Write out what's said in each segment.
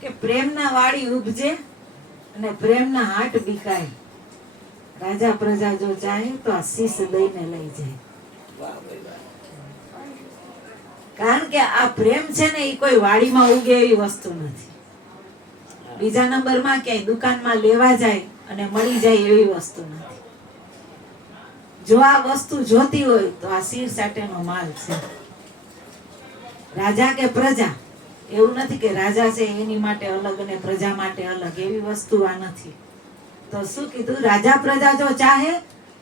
કે પ્રેમના વાડી ઉપજે અને પ્રેમના હાટ બીકાય. રાજા પ્રજા જો ચાહે તો આ શીશ દઈને લઈ જાય. કારણ કે આ પ્રેમ છે ને એ કોઈ વાડીમાં ઉગે એવી વસ્તુ નથી. બીજા નંબરમાં ક્યાંય દુકાનમાં લેવા જાય અને મળી જાય એવી વસ્તુ નથી. જો આ વસ્તુ જોતી હોય તો આ શીર સાટેનો માલ છે. રાજા કે પ્રજા એવું નથી કે રાજા છે એની માટે અલગ અને પ્રજા માટે અલગ, એવી વસ્તુ આ નથી. તો શું કીધું? રાજા પ્રજા જો ચાહે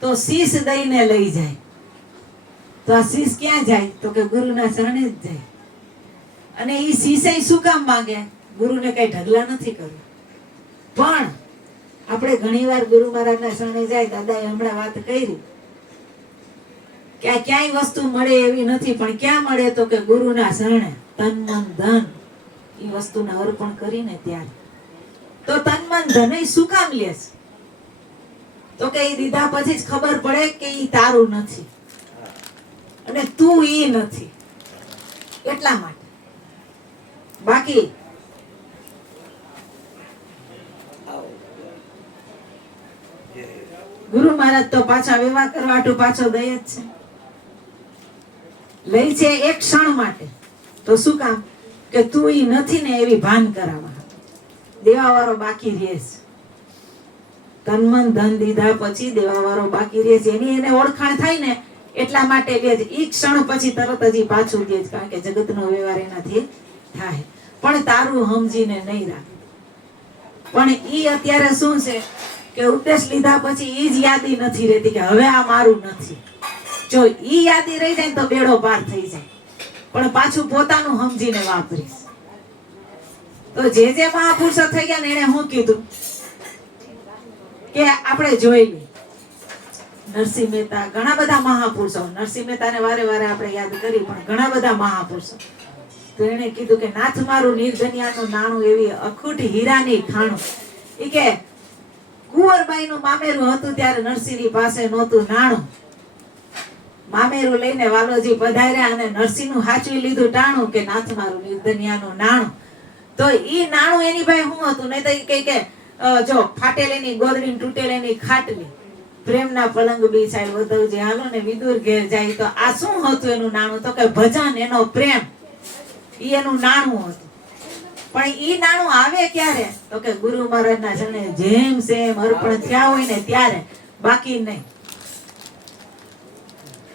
તો શીશ દઈને લઈ જાય. તો આ શીશ ક્યાં જાય? તો કે ગુરુના શરણે જ જાય. અને એ શીશે શું કામ માંગે? ગુરુને કઈ ઢગલા નથી કરવું. પણ આપણે ઘણીવાર ગુરુ મહારાજના શરણે જાય. દાદાએ હમણાં વાત કરી કે આ ક્યાંય વસ્તુ મળે એવી નથી, પણ ક્યાં મળે? તો કે ગુરુના શરણે તન મન ધન એ વસ્તુને અર્પણ કરીને ત્યારે. તો તન મન ધન શું કામ લેશ? તો કે એ દીધા પછી જ ખબર પડે કે ઈ તારું નથી અને તું ઈ નથી, એટલા માટે. બાકી ગુરુ મહારાજ તો પાછા વ્યવહાર કરવાટું પાછો દય જ છે. લઈ છે એક ક્ષણ માટે. તો શું કામ? કે તું ઈ નથી ને એવી ભાન કરાવવા. દેવાવાળો બાકી રહે છે. તન મન ધન દીધા પછી દેવાવાળો બાકી રહે છે. એની એને ઓળખાણ થાય ને એટલા માટે લે છે. ઈ ક્ષણ પછી તરત જ પાછું દે છે. કારણ કે જગતનો વ્યવહાર એનાથી થાય. પણ તારું સમજીને નહીં રાખ. પણ ઈ અત્યારે શું છે કે ઉપદેશ લીધા પછી ઈ જ યાદી નથી રહેતી કે હવે આ મારું નથી. જો ઈ યાદી રહી જાય તો બેડો પાર થઈ જાય. પણ પાછું પોતાનું સમજીને વાપરીશ. તો જે મહાપુરુષો થઈ ગયા ને એને શું કીધું કે આપણે જોઈ લઈએ. નરસિંહ મહેતા, ઘણા બધા મહાપુરુષો. નરસિંહ મહેતાને વારે વારે આપણે યાદ કરી, પણ ઘણા બધા મહાપુરુષો. તો એને કીધું કે નાથ મારું નિર્ધનિયાનું નાણું એવી અખૂટ હીરાની ખાણું. ઈ કે કુંવરબાઈનું મામેરું હતું ત્યારે નરસિંહની પાસે નહોતું નાણું. મામેરું લઈને વાલોજી પધાર્યા અને નરસિંહનું હાચવી લીધું ટાણું કે નાથ મારું નિર્ધનિયાનું નાણું. તો ઈ નાણું એની ભાઈ શું હતું? નહીં તો ઈ કે જો ફાટેલીની ગોદડી તૂટેલીની ખાટલી, પ્રેમના પલંગ બિછાય વધવજે હાલો ને વિદુર ઘેર જાય. તો આ શું હતું એનું નાણું? તો કે ભજન, એનો પ્રેમ, ઈ એનું નાણું હતું. પણ ઈ નાણું આવે ક્યારે? તો કે ગુરુ મહારાજના શરણે જેમ સેમ અર્પણ થયા હોય ને ત્યારે, બાકી નહીં.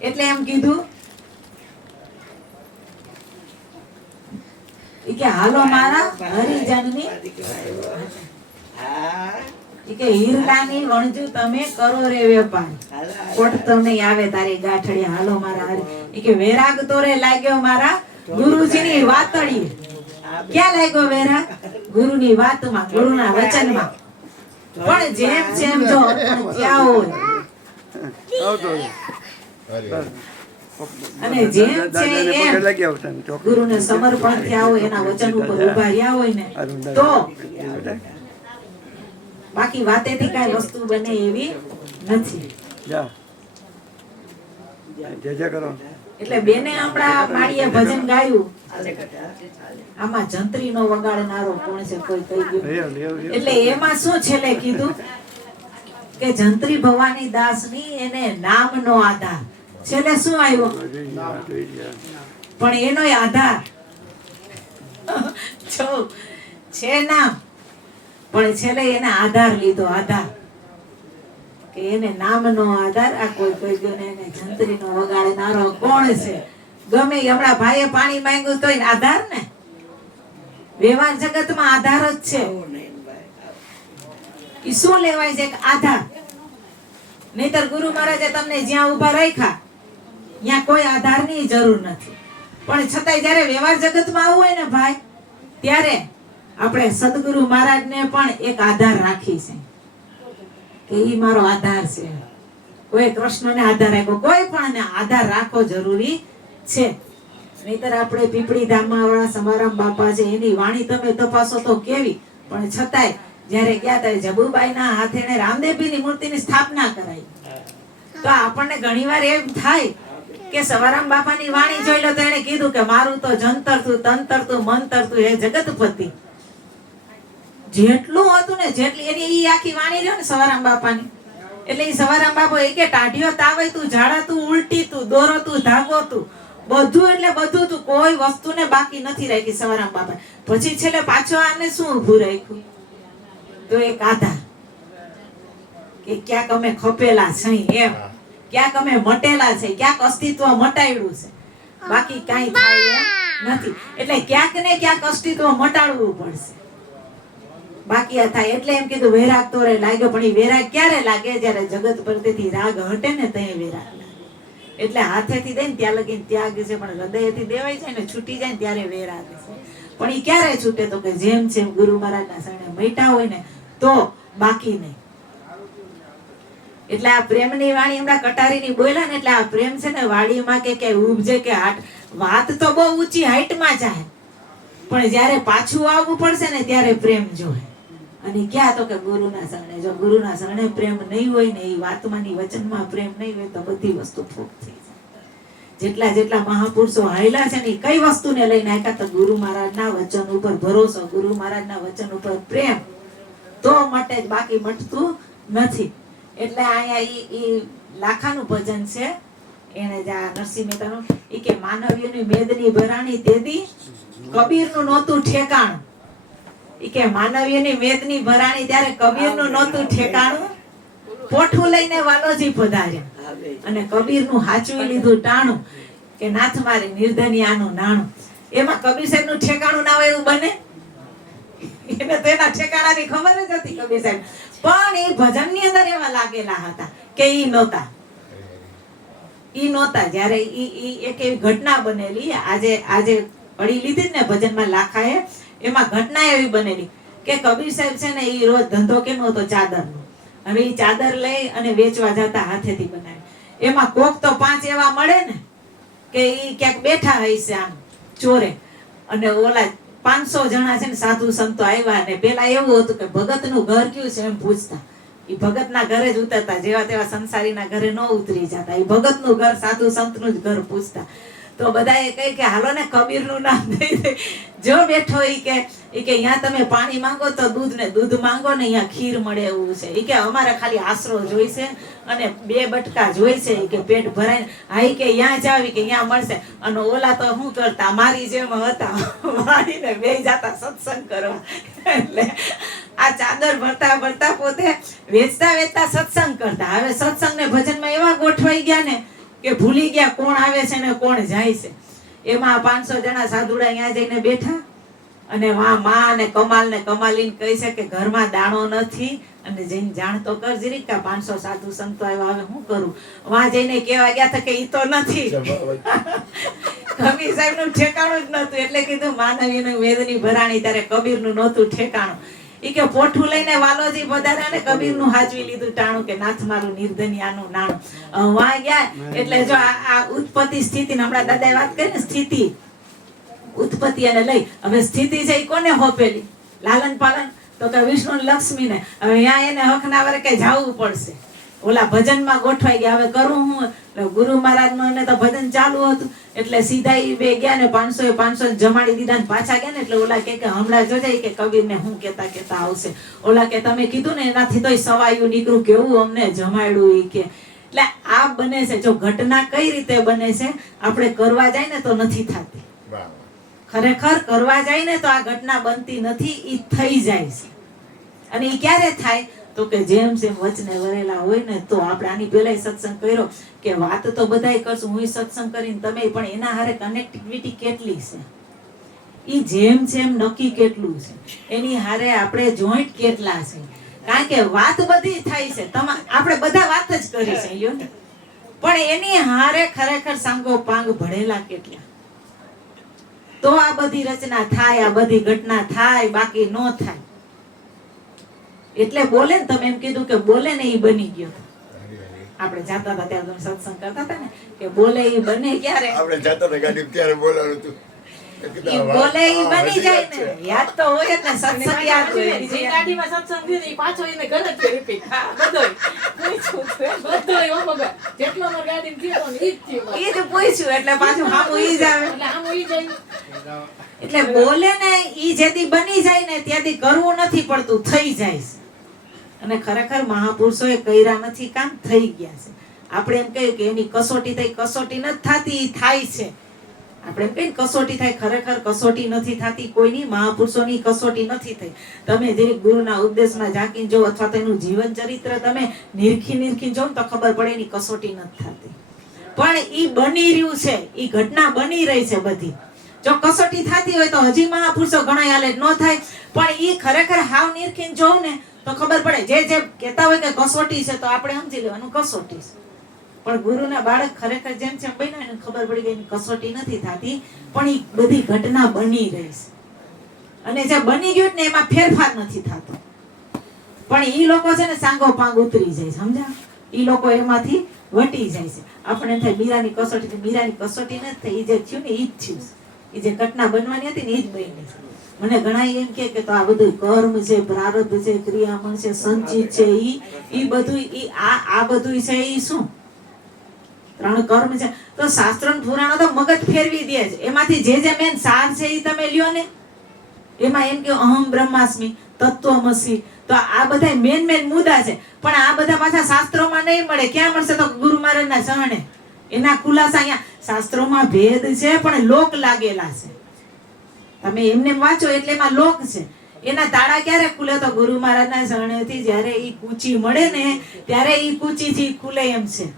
એટલે એમ કીધું કે હાલો મારા હરિજનની કે હીરલાની વણજુ તમે કરો રે વેપાર, કોટ તો નહીં આવે તારી ગાંઠડી. હાલો મારા હરિ કે વેરાગ તો રે લાગ્યો મારા ગુરુજીની વાતડી. ક્યાં લાગ્યો વેરાગ? ગુરુની વાતમાં, ગુરુના વચનમાં. પણ જેમ જેમ જો ત્યાં હોય અને જેમ છે એમ ગુરુને સમર્પણ થયા હોય, એના વચન ઉપર ઉભા રહ્યા હોય ને તો બાકી વાતેથી કઈ વસ્તુ બને એવી નથી. એટલે બેને આપણા માળીએ ભજન ગાયું. આમાં જંત્રી નો વગાડનારો કોણ છે કોઈ કહી ગયું. એટલે એમાં શું છેલ્લે કીધું કે જંત્રી ભવાની દાસ ની એને નામ નો આધાર. છેલ્લે શું આવ્યો? પણ એનો આધાર છે નામ, પણ છેલ્લે એને આધાર લીધો. આધાર કે એને નામ નો આધાર. આ કોઈ કોઈ ગયો ને એને જંત્રી નો વગાડનારો કોણ છે? ગમે હમણાં ભાઈએ પાણી માંગ્યું તો આધાર ને. વ્યવહાર જગતમાં આધાર જ છે. ઈ શું લેવાય છે? આધાર. નહીતર ગુરુ મહારાજે તમને જ્યાં ઉભા રાખ્યા ત્યાં કોઈ આધારની જરૂર નથી. પણ છતાંય જયારે વ્યવહાર જગતમાં આવવું હોય ને ભાઈ, ત્યારે આપણે સદગુરુ મહારાજને પણ એક આધાર રાખી છે કે ઈ મારો આધાર છે. કોઈ કૃષ્ણને આધાર રાખ્યો, કોઈ પણ ને આધાર રાખવો જરૂરી છે. નહીતર આપણે પીપળી ધામમાં વાળા સમારામ બાપા છે, એની વાણી તમે તપાસો તો કેવી. પણ છતાંય જયારે ગયા ત્યારે જબુબાઈના હાથે રામદેવજીની મૂર્તિની સ્થાપના કરાઈ. તો આપણને ઘણીવાર એમ થાય કે સવારામ બાપાની વાણી જોઈ લો તો એને કીધું કે મારું તો જંતર તું તંતર તું મંતર તું હે જગતપતિ. જેટલું હતું ને જેટલી એની ઈ આખી વાણી રહ્યો ને સવારામ બાપાની, એટલે ઈ સવારામ બાપો એ કે ટાઢિયો તાવે તું, ઝાડા તું, ઉલટી તું, દોરો તું, ધાગો તું, બધું એટલે બધું તું, કોઈ વસ્તુને બાકી નથી રાખી સવારામ બાપા. પછી છેલ્લે પાછો આને શું ઊભું રાખ્યું? તો એક આધાર કે ક્યાંક અમે ખપેલા છે એમ, ક્યાંક અમે મટેલા છે, ક્યાંક અસ્તિત્વ મટાડ્યું છે, બાકી કાંઈ થાય એમ નથી. એટલે ક્યાંક ને ક્યાંક અસ્તિત્વ મટાડવું પડશે, બાકી આ થાય. એટલે એમ કીધું વૈરાગ તો રે લાગ્યો, પણ એ વૈરાગ ક્યારે લાગે? જ્યારે જગત પરથી રાગ હટે ને ત્યાં વૈરાગ લાગે. એટલે હાથેથી દે ને ત્યાં લગીને ત્યાગ છે, પણ હૃદયથી દેવાય જાય ને છૂટી જાય ને ત્યારે વૈરાગ છે. પણ એ ક્યારે છૂટે? તો કે જેમ છે ગુરુ મહારાજના શરણે મટ્યા હોય ને તો, બાકી નહીં. એટલે આ પ્રેમની વાણી હમણાં કટારીની બોલ્યા ને, એટલે આ પ્રેમ છે ને વાડીમાં કે ઉપજે કે હાટ, વાત તો બહુ ઊંચી હાઈટમાં જાય, પણ જ્યારે પાછું આવવું પડશે ને ત્યારે પ્રેમ જોહે. અને ક્યાં? તો કે ગુરુના શરણે. જો ગુરુના શરણે પ્રેમ નહીં હોય ને, એ વાતમાં ની વચનમાં પ્રેમ નહીં હોય તો બધી વસ્તુ ફૂક થઈ જાય. જેટલા મહાપુરુષો હાયલા છે ને, કઈ વસ્તુને લઈને આયા? તો ગુરુ મહારાજના વચન ઉપર ભરોસો, ગુરુ મહારાજના વચન ઉપર પ્રેમ, તો મટે જ, બાકી મટતું નથી. એટલે અહીંયા ઈ લાખાનું ભજન છે, એને જ આ નરસિંહ મહેતાનું, ઈ કે માનવીઓની મેદની ભરાણી તેદી કબીરનું નહોતું ઠેકાણું. ઈ કે માનવીઓની મેદની ભરાણી ત્યારે કબીરનું નહોતું ઠેકાણું, પોઠું લઈને વાલોજી પધાર્યા અને કબીરનું હાચવી લીધું ટાણું, કે નાથ મારી નિર્ધનિયાનું નાણું. એમાં કબીર સાહેબનું ઠેકાણું ના હોય એવું બને? એને તો એના ઠેકાણાની ખબર જ હતી કબીર સાહેબ, પણ એ ભજનની અંદર એવા લાગેલા હતા કે ઈ નહોતા. જ્યારે ઈ એક એવી ઘટના બનેલી, આજે અડી લીધી ને ભજનમાં લાખાએ, એમાં ઘટના એવી બનેલી કે કબીર સાહેબ છે ને, ઈ રોજ ધંધો કેનો હતો? ચાદરનો. હવે ઈ ચાદર લઈ અને વેચવા જતા, હાથેથી બનાવી. એમાં કોક તો 5 એવા મળે ને કે ઈ ક્યાંક બેઠા હશે આમ ચોરે, અને ઓલા 500 જણા છે ને સાધુ સંતો આવ્યા, ને પેલા એવું હતું કે ભગતનું ઘર કયું છે એમ પૂછતા. ઈ ભગતના ઘરે જ ઉતરતા, જેવા તેવા સંસારીના ઘરે ન ઉતરી જતા. ઈ ભગતનું ઘર, સાધુ સંતનું જ ઘર પૂછતા. તો બધાએ કહી કે હાલો ને કબીરનું નામ દઈ દે. જો બેઠો ઈ કે અહીંયા તમે પાણી માંગો તો દૂધ માંગો ને અહીંયા ખીર મળે એવું છે. ઈ કે અમારે ખાલી આશરો જોઈશે અને 2 બટકા જોઈશે, કે પેટ ભરાય. હા, કે અહીંયા જાવી, કે અહીંયા મળશે. અને ઓલા તો શું કરતા, મારી જેમ હતા, વાળીને બેસી જતા સત્સંગ કરવા. એટલે આ ચાદર ભરતા પોતે વેચતા સત્સંગ કરતા. હવે સત્સંગ ને ભજનમાં એવા ગોઠવાઈ ગયા ને કે ભૂલી ગયા કોણ આવે છે ને કોણ જાય છે. એમાં 500 જણા સાધુડા અહીંયા જઈને બેઠા, અને માં ને કમાલીને કહે છે કે ઘરમાં દાણો નથી, અને જઈને જાણ તો કર જરીક, 500 સાધુ સંતો આવ્યા, હવે શું કરું? વાં જઈને કેવા ગયા હતા કે ઈ તો નથી. કબીર સાહેબ નું ઠેકાણું જ નતું. એટલે કીધું માનવીની વેદની ભરાણી ત્યારે કબીરનું નહોતું ઠેકાણું. ઈ કે પોઠું લઈને વાલોજી પધાર્યા ને કબીરનું હાચવી લીધું ટાણું, કે નાથ મારું નિર્ધનિયાનું નાણું. વાં ગયા એટલે જો આ ઉત્પત્તિ સ્થિતિ, હમણાં દાદાએ વાત કરી ને સ્થિતિ ઉત્પત્તિ અને લઈ, હવે સ્થિતિ છે એ કોને હોપેલી? લાલન પાલન તો કે વિષ્ણુ લક્ષ્મીને. હવે અહીંયા એને હકના વરે કઈ જવું પડશે, ઓલા ભજનમાં ગોઠવાઈ ગયા. હવે કરું હું? ગુરુ મહારાજ નું તો ભજન ચાલુ હતું, એટલે સીધા ઈ બે ગયા ને 500 જમાડી દીધા ને પાછા ગયા ને. એટલે ઓલા કે હમણાં જોજે કે કબીર ને હું કેતા આવશે. ઓલા કે તમે કીધું ને એનાથી તો સવાયું નીકળું, કેવું અમને જમાડ્યું. ઈ કે એટલે આ બને છે. જો ઘટના કઈ રીતે બને છે, આપણે કરવા જાય ને તો નથી થતી. ખરેખર કરવા જાય ને તો આ ઘટના બનતી નથી, ઈ થઈ જાય છે. અને ઈ ક્યારે થાય? તો કે જેમ વચને વરેલા હોય ને તો. આપણે આની પહેલા સત્સંગ કર્યો કે વાત તો બધાય કરશું, હું સત્સંગ કરીને તમે, પણ એના હારે કનેક્ટિવિટી કેટલી છે, ઈ જેમ નક્કી કેટલું છે, એની હારે આપણે જોઈન્ટ કેટલા છે. કારણ કે વાત બધી થાય છે, આપણે બધા વાત જ કરી છે લ્યો ને, પણ એની હારે ખરેખર સાંગો પાંગ ભળેલા કેટલા, તો આ બધી રચના થાય, આ બધી ઘટના થાય, બાકી ન થાય. એટલે બોલે ને, તમે એમ કીધું કે બોલે ને એ બની ગયો. આપણે જાતા હતા ત્યારે તમે સત્સંગ કરતા હતા ને કે બોલે એ બને ક્યારે? આપણે જાતા હતા ગાડી ત્યારે બોલાવાનું હતું. ઈ બોલે ઈ બની જાય ને, યાદ તો હોય જ ને, સત્સંગ યાદ હોય. જે ગાડીમાં સત્સંગ થયો ઈ પાછો એને ઘરે જ રિપીટ. હા, બધોય હો મગર. જેટલો મારી ગાડીને થયો ને ઈ જ થયું. ઈ જ પૂછ્યું એટલે પાછું હામું ઈ જ આવે. એટલે આમ ઈ જાય. એટલે બોલે ને ઈ જેથી બની જાય ને ત્યાંથી કરવું નથી પડતું, થઈ જાય છે. અને ખરેખર મહાપુરુષોએ કર્યા નથી કામ, થઈ ગયા છે. આપણે એમ કહીએ કે એની કસોટી થઈ, કસોટી નથી થતી, થાય છે. આપણે એમ કહીએ કસોટી થાય, ખરેખર કસોટી નથી થતી કોઈની. મહાપુરુષોની કસોટી નથી થઈ. તમે જે ગુરુના ઉપદેશમાં ઝાંકીને જો અથવા તો એનું જીવન ચરિત્ર તમે નિરખી જો તો ખબર પડે એની કસોટી નથી થતી. પણ ઈ બની રહ્યું છે, ઈ ઘટના બની રહી છે બધી. જો કસોટી થતી હોય તો હજી મહાપુરુષો ઘણા હાલે ન થાય, પણ ઈ ખરેખર હાવ નિરખીને જોઉં ને તો ખબર પડે. જે કહેતા હોય કે કસોટી છે તો આપણે સમજી લેવાનું કસોટી છે. પણ ગુરુના બાળક ખરેખર જેમ જેમ બન્યા એને ખબર પડી ગઈ એની કસોટી નથી થતી, પણ ઈ બધી ઘટના બની રહી છે. અને જે બની ગયું ને એમાં ફેરફાર નથી થતો. પણ ઈ લોકો છે ને સાંગો પાંગ ઉતરી જાય, સમજ્યા? ઈ લોકો એમાંથી વટી જાય છે. આપણે થાય મીરાની કસોટી નથી થઈ, ઈ જે થયું ને ઈ જ થયું. ઈ જે ઘટના બનવાની હતી ને ઈ જ બની છે. મને ઘણા એમ કે તો આ બધું કર્મ છે, પ્રારબ્ધ છે, ક્રિયામણ છે, સંચિત છે, ઈ બધું ઈ આ બધું છે ઈ શું? 3 કર્મ છે. તો શાસ્ત્રો પુરાણો તો મગજ ફેરવી દે છે. એમાંથી જે મેન સાર છે ઈ તમે લ્યો ને. એમાં એમ કે અહમ બ્રહ્માસ્મિ, તત્વમસી, તો આ બધા મેન મુદ્દા છે. પણ આ બધા પાછા શાસ્ત્રોમાં નહીં મળે. ક્યાં મળશે? તો ગુરુ મહારાજના ચરણે. એના ખુલાસા અહીંયા શાસ્ત્રોમાં ભેદ છે પણ લોક લાગેલા છે. તમે એમને વાંચો એટલે એમાં લોક છે. એના તાળા ક્યારે ખુલે? તો ગુરુ મહારાજના શરણેથી જ્યારે ઈ કૂચી મળે ને ત્યારે ઈ કૂચીથી ખુલે એમ છે.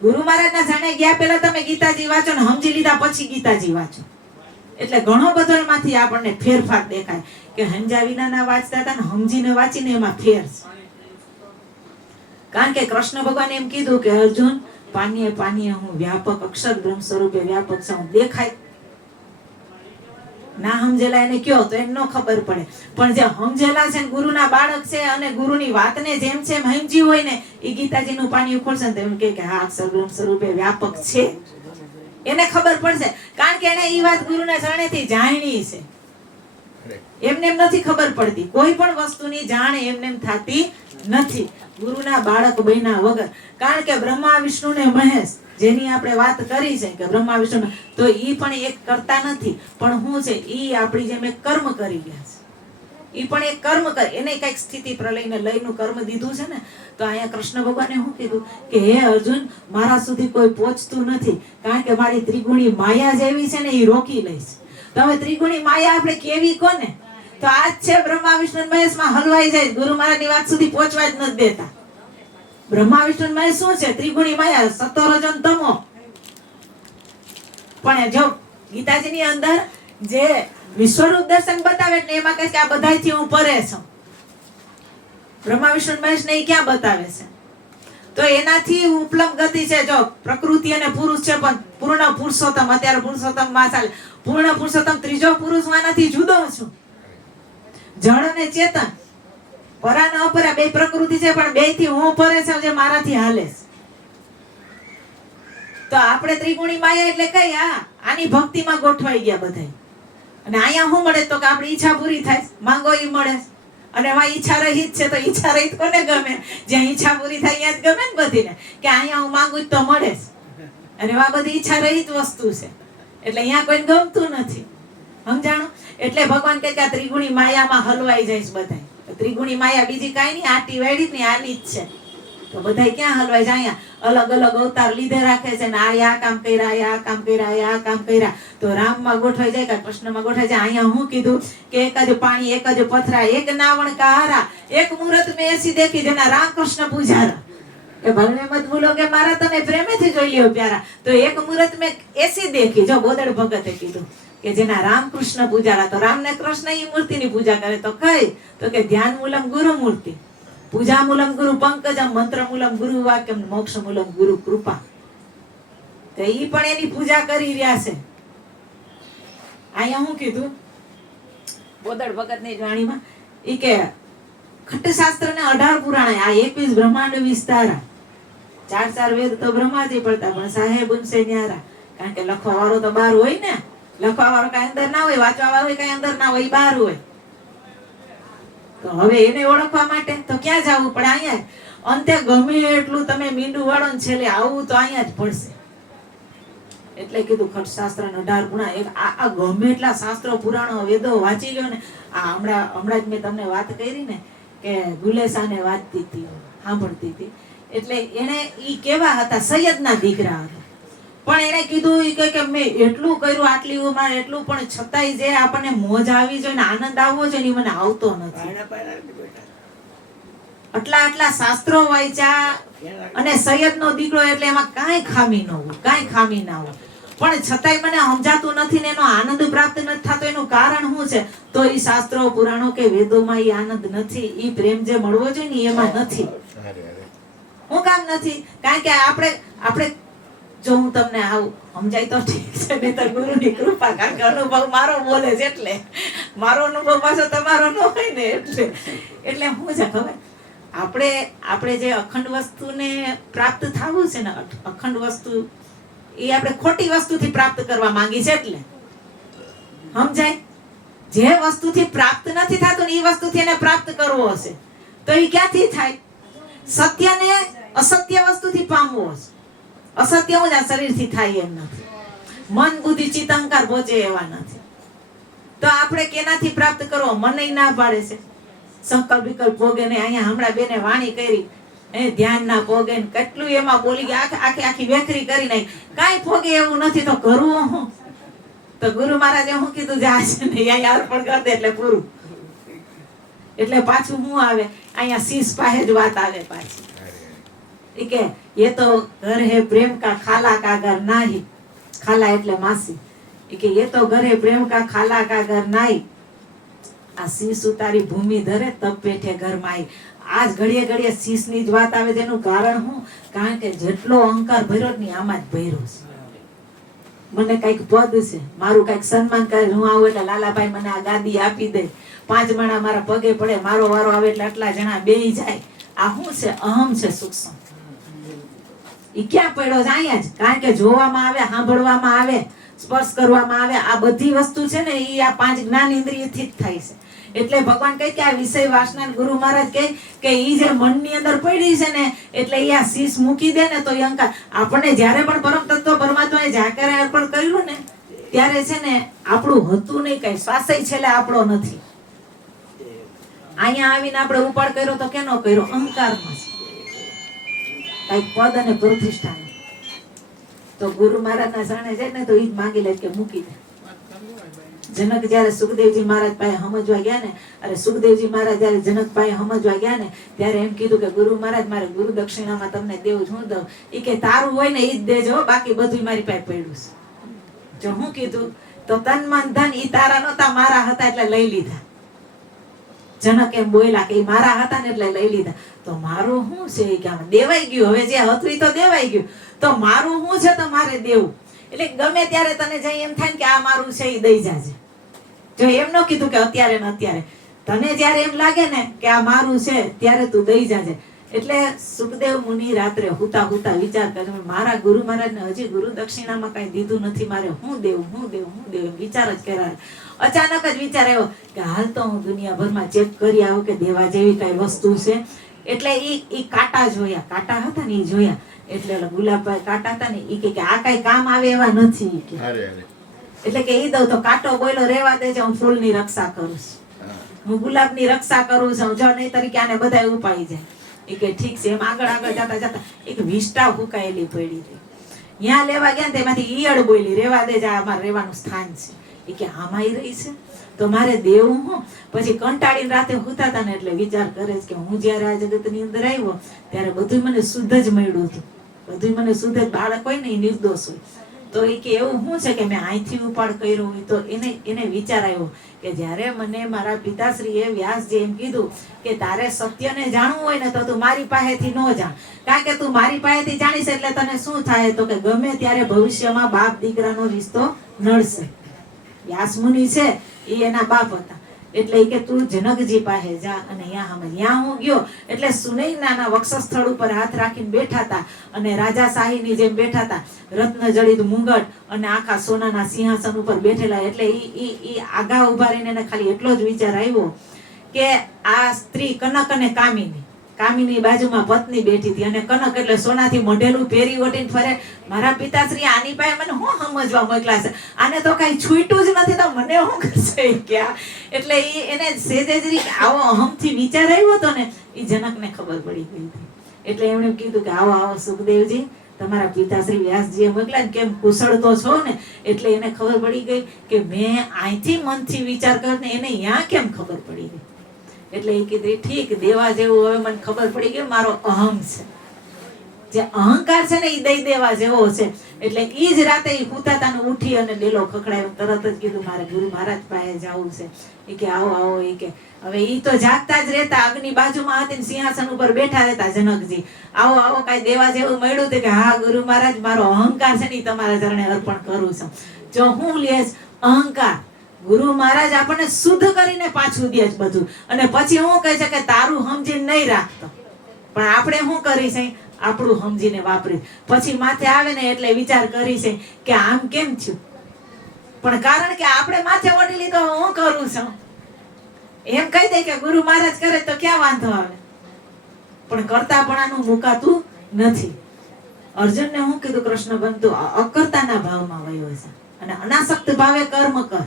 ગુરુ મહારાજના શરણે ગયા પહેલા તમે ગીતાજી વાંચો ને સમજી લીધા પછી ગીતાજી વાંચો એટલે ઘણો બધો એમાંથી આપણને ફેરફાર દેખાય કે સમજ્યા વિનાના વાંચતા હતા ને સમજીને વાંચીને એમાં ફેર છે. કારણ કે કૃષ્ણ ભગવાને એમ કીધું કે અર્જુન પાનીય હું વ્યાપક અક્ષર બ્રહ્મ સ્વરૂપે વ્યાપક છું. દેખાય ના સમજેલા એને કયો તો એમ ન ખબર પડે. પણ જે સમજેલા છે ગુરુના બાળક છે અને ગુરુની વાતને જેમ છે એમ સમજી હોય ને એ ગીતાજીનું પાણી ખોલશે ને તો એમ કે હા અક્ષર બ્રહ્મ સ્વરૂપે વ્યાપક છે. એને ખબર પડશે કારણ કે એને એ વાત ગુરુના શરણેથી જાણી છે. એમને એમ નથી ખબર પડતી. કોઈ પણ વસ્તુની જાણ એમને એમ થતી નથી ગુરુના બાળક બન્યા વગર. કારણ કે બ્રહ્મા વિષ્ણુ ને મહેશ જેની આપણે વાત કરી છે કે બ્રહ્મા વિષ્ણુ તો ઈ પણ એક કરતા નથી પણ શું છે ઈ આપણી જેમ એક કર્મ કરી ગયા છે. ઈ પણ એક કર્મ કરે એને કઈક સ્થિતિ પ્રલયને લઈનું કર્મ દીધું છે ને. તો અહીંયા કૃષ્ણ ભગવાને શું કીધું કે હે અર્જુન મારા સુધી કોઈ પહોંચતું નથી કારણ કે મારી ત્રિગુણી માયા જેવી છે ને ઈ રોકી લઈશ. તો હવે ત્રિગુણી માયા આપણે કેવી કોને? તો આજ છે બ્રહ્મા વિષ્ણુ મહેશ માં હલવાઈ જાય. ગુરુ મહારાજની વાત સુધી પહોંચવા જ નથી દેતા. બ્રહ્મા વિષ્ણુ મહેશ શું છે? ત્રિગુણી માયા, સતો રજો તમો. પણ જો ગીતાજીની અંદર જે વિશ્વરૂપ દર્શન બતાવે ને એમાં કહે કે આ બધાયથી હું પરે છું. બ્રહ્મા વિષ્ણુ મહેશ ને ક્યાં બતાવે છે? તો એનાથી ઉપલબ્ધ ગતિ છે. જો પ્રકૃતિ અને પુરુષ છે પણ પૂર્ણ પુરુષોત્તમ અત્યારે પુરુષોત્તમ માં ચાલે. પૂર્ણ પુરુષોત્તમ ત્રીજો પુરુષ આનાથી જુદો છું. જળ અને ચેતન પરા ન અપરા બે પ્રકૃતિ છે પણ બે થી હું પરે છે જે મારાથી હાલે છે. તો આપણે ત્રિગુણી માયા એટલે કઈ આની ભક્તિમાં ગોઠવાઈ ગયા બધા. અને અહીંયા શું મળે તો કે આપણી ઈચ્છા પૂરી થાય માંગો ઈ મળે. અને એમાં ઈચ્છા રહિત છે તો ઈચ્છા રહિત કોને ગમે? જ્યાં ઈચ્છા પૂરી થાય ત્યાં જ ગમે ને બધીને કે અહીંયા હું માંગુ જ તો મળે. અને આ બધી ઈચ્છા રહિત વસ્તુ છે એટલે અહીંયા કોઈને ગમતું નથી. સમજાણું? એટલે ભગવાન કહે કે આ ત્રિગુણી માયામાં હલવાઈ જાય છે બધા. ત્રિગુણી માયા બીજી કાંઈ નહીં આટી વાળી ને આની જ છે. તો બધા ક્યાં હલવાય છે? અહીંયા અલગ અલગ અવતાર લીધે રાખે છે ને આ કામ કર્યા આ કામ કર્યા આ કામ કર્યા. તો રામમાં ગોઠવાઈ જાય કે કૃષ્ણમાં ગોઠવાઈ જાય. અહીંયા હું કીધું કે એક જ પાણી એક જ પથરા એક નાવણ કહારા એક મુહૂર્ત મેં એસી દેખી જેના રામ કૃષ્ણ પૂજારા. એ ભલે મત ભૂલો કે મારા તમે પ્રેમેથી જોઈ લ્યો પ્યારા. તો એક મુહૂર્ત મેં એસી દેખી. જો બોદડ ભગતે કીધું કે જેના રામ કૃષ્ણ પૂજારા. તો રામ ને કૃષ્ણ ઈ મૂર્તિની પૂજા કરે તો કઈ? તો કે ધ્યાન મૂલમ ગુરુ મૂર્તિ, પૂજા મૂલમ ગુરુ પંકજમ, મંત્ર મૂલમ ગુરુ વાક્યમ, મોક્ષ મૂલમ ગુરુ કૃપા. તો ઈ પણ એની પૂજા કરી રહ્યા છે. અહીંયા હું કીધું બોદડ ભગત ની વાણીમાં ઈ કે ખટ્ટ શાસ્ત્ર ને 18 પુરાણ આ 21 બ્રહ્માંડ વિસ્તારા. 4 વેદ તો બ્રહ્માજી પડતા પણ સાહેબ ઉનસે ન્યારા. કારણ કે લખવા વાળો તો બહાર હોય ને. લખવા વાળો કઈ અંદર ના હોય, વાંચવા વાળો કઈ અંદર ના હોય, બહાર હોય. તો હવે એને ઓળખવા માટે તો ક્યાં જવું પડે? અહીંયા અંતે ગમે એટલું તમે મીંડું વાળો ને છેલ્લે આવું તો અહીંયા જ પડશે. એટલે કીધું ખટશાસ્ત્ર 18 ગુણા. આ ગમે એટલા શાસ્ત્રો પુરાણો વેદો વાંચી લ્યો ને. આ હમણાં જ મેં તમને વાત કરી ને કે ગુલેસાને વાંચતી હતી, સાંભળતી હતી. એટલે એને ઈ કેવા હતા, સૈયદના દીકરા હતા. પણ એને કીધું ઈ કે મેં એટલું કર્યું આટલી ઉંમર એટલું, પણ છતાંય જે આપણને મોજ આવી જોઈએ ને આનંદ આવવો જોઈએ ને મને આવતો નથી. આટલા શાસ્ત્રો વાંચ્યા અને સૈયદનો દીકરો એટલે એમાં કાંઈ ખામી ન હોય, કાંઈ ખામી ના હોય, પણ છતાંય મને સમજાતું નથી ને એનો આનંદ પ્રાપ્ત નથી થતો. એનું કારણ શું છે? તો એ શાસ્ત્રો પુરાણો કે વેદોમાં એ આનંદ નથી, એ પ્રેમ જે મળવો જોઈએ ને એમાં નથી. હું કામ નથી? કારણ કે આપણે જો હું તમને આવું સમજાય તો ઠીક છે, નહીં તો ગુરુની કૃપા. કારણ કે અનુભવ મારો બોલે છે, એટલે મારો અનુભવ પાછો તમારો ન હોય ને, એટલે શું છે ખબર? આપણે જે અખંડ વસ્તુને પ્રાપ્ત થવું છે ને, અખંડ વસ્તુ એ આપણે ખોટી વસ્તુથી પ્રાપ્ત કરવા માંગી છે. એટલે સમજાય? જે વસ્તુથી પ્રાપ્ત નથી થતું ને એ વસ્તુથી એને પ્રાપ્ત કરવો હશે તો એ ક્યાંથી થાય? સત્યને અસત્ય વસ્તુથી પામવો હશે. અસત્ય હું જ આ શરીરથી થાય એમ નથી. મન બુદ્ધિ ચિત્ત અહંકાર પહોંચે એવા નથી. તો આપણે કેનાથી પ્રાપ્ત કરવો? મને ના પાડે છે. સંકલ્પ વિકલ્પ ભોગે ને. અહીંયા હમણાં બેને વાણી કરી, એ ધ્યાન ના ભોગે ને કેટલું એમાં બોલી ગયા, આખી વેખરી કરી નાખી. કાંઈ ભોગે એવું નથી તો કરવું હું? તો ગુરુ મહારાજે શું કીધું? જા છે ને અહીંયા અર્પણ કરી દે એટલે પૂરું. એટલે પાછું શું આવે? અહીંયા શીશ પાસે જ વાત આવે પાછી. એ કે ये तो घर है प्रेम का खाला का घर नहीं. खाला એટલે માસી. એ કે ये तो घर है प्रेम का खाला का घर नहीं. આ શીશ ઉતારી ભૂમિ ધરે તપ પેઠે ઘરમાં આવી. આજ ઘડીએ ઘડીએ શીશની જ વાત આવે. તેનું કારણ શું? કારણ કે જેટલો અહંકાર ભર્યો ને આમાં જ ભર્યો છે. મને કઈક પદ છે, મારું કઈક સન્માન કરે, હું આવું એટલે લાલાભાઈ મને આ ગાદી આપી દે, 5 માણા મારા પગે પડે, મારો વારો આવે એટલે આટલા જણા બેહી જાય. આ શું છે? અહમ છે, સૂક્ષ્મ. ઈ ક્યાં પડ્યો છે? અહીંયા જ. કારણ કે જોવામાં આવે, સાંભળવામાં આવે, સ્પર્શ કરવામાં આવે, આ બધી વસ્તુ છે ને ઈ આ 5 જ્ઞાન ઇન્દ્રિયથી જ થાય છે. એટલે ભગવાન કહે કે આ વિષય વાસના ગુરુ મહારાજ કહે કે ઈ જે મનની અંદર પડી છે ને, એટલે ઈ આ શીશ મૂકી દે ને તો ઈ અહંકાર. આપણને જ્યારે પણ પરમ તત્વ પરમાત્માએ જાકરે અર્પણ કર્યું ને ત્યારે છે ને આપણું હતું નહીં કઈ, શ્વાસય છેલ્લે આપણો નથી. અહીંયા આવીને આપણે ઉપાડ કર્યો તો કેનો કર્યો? અહંકારમાં. કઈક પદ અને પ્રતિષ્ઠા. તો ગુરુ મહારાજના શરણે જાય ને તો ઈ જ માંગી લે કે મૂકી દે. જનક જયારે સુખદેવજી મહારાજ પાસે સમજવા ગયા ને, અરે સુખદેવજી મહારાજ જયારે જનક પાસે સમજવા ગયા ને ત્યારે એમ કીધું કે ગુરુ મહારાજ મારે ગુરુ દક્ષિણામાં તમને દેવું છું દઉં. એ કે તારું હોય ને ઈ જ દેજો, બાકી બધું મારી પાસે પડ્યું છે. જો હું કીધું તો તન મન ધન ઈ તારા નતા, મારા હતા એટલે લઈ લીધા. જનક એમ બોલ્યા કે મારા હતા ને એટલે લઈ લીધા. તો મારું શું છે કે આમ દેવાઈ ગયું. હવે જે હતું એ તો દેવાઈ ગયું, તો મારું શું છે તો મારે દેવું. એટલે ગમે ત્યારે તને જઈ એમ થાય કે આ મારું છે એ દઈ જાજે. જો એમ ન કીધું કે અત્યારે ને અત્યારે, તને જયારે એમ લાગે ને કે આ મારું છે ત્યારે તું દઈ જાજે. એટલે સુખદેવ મુનિ રાત્રે હુતા હુતા વિચાર કરે, મારા ગુરુ મહારાજને હજી ગુરુ દક્ષિણામાં કઈ દીધું નથી, મારે હું દેવું વિચાર જ કર્યા. અચાનક જ વિચાર આવ્યો કે હાલ તો હું દુનિયાભરમાં ચેક કરી આવું કે દેવા જેવી કઈ વસ્તુ છે. એટલે ઈ કાંટા જોયા, કાંટા હતા ને ઈ જોયા. એટલે ગુલાબભાઈ કાંટા હતા ને ઈ કે આ કઈ કામ આવે એવા નથી. એટલે કે ઈ દઉં તો કાંટો બોલ્યો રેવા દેજે, હું ફૂલની રક્ષા કરું છું, હું ગુલાબની રક્ષા કરું છું, જો નહીં તરીકે આને બધા ઉપાઈ જાય. એ કે ઠીક છે. એમ આગળ જતા એક વિષ્ટા હુકાયેલી પડી હતી. ત્યાં લેવા ગયા ને તેમાંથી ઈયળ બોલી રેવા દેજે, આ અમારે રહેવાનું સ્થાન છે. એ કે આમાં રહી છે તો મારે દેવું હું? પછી કંટાળીને રાતે હુતા હતા ને એટલે વિચાર કરે છે કે હું જયારે આ જગતની અંદર આવ્યો ત્યારે બધું મને શુદ્ધ જ મળ્યું હતું. બધું મને શુદ્ધ જ. બાળક હોય ને એ નિર્દોષ હોય. તો એ કે એવું શું છે કે મેં અહીંથી ઉપાડ કર્યો હોય? તો એને વિચાર આવ્યો કે જ્યારે મને મારા પિતાશ્રીએ વ્યાસજી એમ કીધું કે તારે સત્યને જાણવું હોય ને તો તું મારી પાસેથી ન જાણ, કારણ કે તું મારી પાસેથી જાણીશ એટલે તને શું થાય? તો કે ગમે ત્યારે ભવિષ્યમાં બાપ દીકરાનો રિશ્તો નડશે. વ્યાસ મુનિ છે એ એના બાપ હતા. એટલે એ કે તું જનકજી પાસે જા. અને ત્યાં હું ગયો એટલે સુનૈનાના વક્ષસ્થળ ઉપર હાથ રાખીને બેઠા હતા અને રાજા શાહીની જેમ બેઠા હતા, રત્ન જડિત મુંગટ અને આખા સોનાના સિંહાસન ઉપર બેઠેલા. એટલે ઈ આગા ઉભા રહીને એને ખાલી એટલો જ વિચાર આવ્યો કે આ સ્ત્રી કનક અને કામિની બાજુમાં પત્ની બેઠી હતી અને કનક એટલે સોનાથી મઢેલું પહેરી ઓટીને ફરે. મારા પિતાશ્રી આની પાસે મને શું સમજવા મોકલા છે, આને તો કઈ છૂટ્યું જ નથી તો મને શું કરશે ક્યાં. એટલે એને સેજેજરી આવો અહમથી વિચાર આવ્યો હતો ને, એ જનકને ખબર પડી ગઈ હતી. એટલે એમણે કીધું કે આવો આવો સુખદેવજી, તમારા પિતાશ્રી વ્યાસજીએ મોકલ્યા ને, કેમ કુશળ તો છો ને. એટલે એને ખબર પડી ગઈ કે મેં અહીંથી મનથી વિચાર કર્યો ને એને અહીંયા કેમ ખબર પડી ગઈ. એટલે એ કીધું ઠીક, દેવા જેવું હવે મને ખબર પડી ગઈ, મારો અહમ છે, જે અહંકાર છે ને એ દઈ દેવા જેવો છે. એટલે ઈ જ રાતે ઈ હુતાતાને ઉઠી અને ડેલો ખખડાયો, તરત જ કીધું મારે ગુરુ મહારાજ પાસે જવું છે. એ કે આવો આવો. એ કે હવે ઈ તો જાગતા જ રહેતા, અગ્નિ બાજુમાં હતી ને સિંહાસન ઉપર બેઠા રહેતા જનકજી. આવો આવો કાંઈ દેવા જેવું મળ્યું તે કે હા ગુરુ મહારાજ, મારો અહંકાર છે ને ઈ તમારા ચરણે અર્પણ કરું છું. જો હું લેશ અહંકાર, ગુરુ મહારાજ આપણને શુદ્ધ કરીને પાછું દે છે બધું. અને પછી હું કહે છે કે તારું સમજીને નહીં રાખતો, પણ આપણે શું કરી છે, આપણું સમજીને વાપરી. પછી માથે આવે ને એટલે વિચાર કરી છે કે આમ કેમ થયું, પણ કારણ કે આપણે માથે ઓઢી લીધો હું કરું છું એમ કહી દે કે ગુરુ મહારાજ કરે તો ક્યાં વાંધો આવે, પણ કરતાપણાનું મુકાતું નથી. અર્જુનને હું કીધું, કૃષ્ણ બંધુ અકર્તાના ભાવમાં વયો છે અને અનાસક્ત ભાવે કર્મ કર.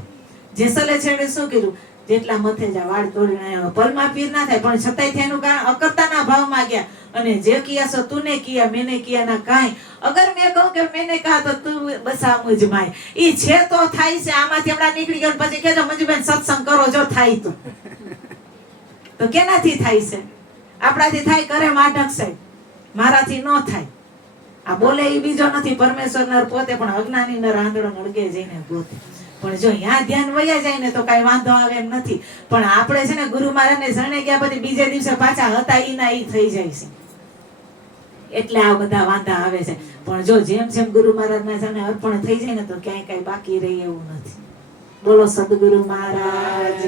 જેસલે છેડે શું કીધું, જેટલા મથે જા વાળ તોડીને પલમાં પીર ના થાય, પણ છતાંય એનું કારણ અકર્તાના ભાવમાં ગયા. અને જે કિયા સો તુને કિયા મેને કિયા ના કાંઈ, અગર મેં કહું કે મેને કહા તો તું બસા મુજ માય. ઈ છે તો થાય છે, આમાંથી હમણાં નીકળી ગયો પછી કહેજો મંજુબેન સત્સંગ કરો જો થાય તો કેનાથી થાય છે? આપણાથી થાય કરે માઢક સાહેબ, મારાથી ન થાય. આ બોલે એ બીજો નથી, પરમેશ્વર નર પોતે, પણ અજ્ઞાની નર આંધળો નડગે જઈને પોતે. પણ જો અહીંયા ધ્યાન વયા જાય ને તો કઈ વાંધો આવે એમ નથી. પણ આપણે છે ને ગુરુ મહારાજને શરણે ગયા પછી બીજે દિવસે પાછા હતા ઈ ના ઈ થઈ જાય છે, એટલે આ બધા વાંધા આવે છે. પણ જો જેમ જેમ ગુરુ મહારાજના શરણે અર્પણ થઈ જાય ને તો ક્યાંય કઈ બાકી રહે એવું નથી. બોલો સદગુરુ મહારાજ.